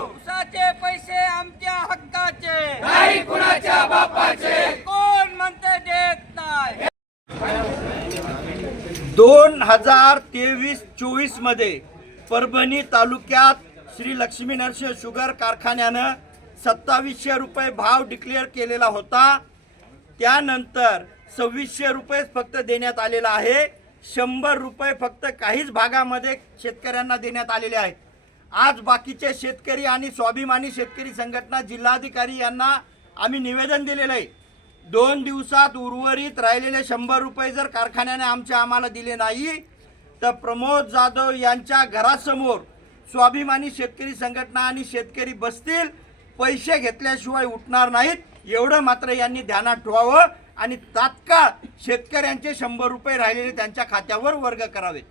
उसाचे पैसे आमच्या हक्काचे. नाही कुणाच्या बापाचे. कोण म्हणते देत नाही? दोन हजार तेवीस चोवीसमध्ये परभणी तालुक्यात श्री लक्ष्मी नरसिंह शुगर कारखान्यानं सत्तावीसशे रुपये भाव डिक्लेअर केलेला होता. त्यानंतर सव्वीसशे रुपये फक्त देण्यात आलेला आहे. शंभर रुपये फक्त काहीच भागामध्ये शेतकऱ्यांना देण्यात आलेले आहेत. आज बाकीचे शेतकरी आणि स्वाभिमानी शेतकरी संघटना जिल्हाधिकारी यांना आम्ही निवेदन दिलेलं आहे. दोन दिवसात उर्वरित राहिलेले शंभर रुपये जर कारखान्याने आमच्या आम्हाला दिले नाही तर प्रमोद जाधव यांच्या घरासमोर स्वाभिमानी शेतकरी संघटना आणि शेतकरी बसतील पैसे घेतल्याशिवाय उठणार नाहीत. एवढं मात्र यांनी ध्यानात ठेवावं आणि तात्काळ शेतकऱ्यांचे शंभर रुपये राहिलेले त्यांच्या खात्यावर वर्ग करावेत.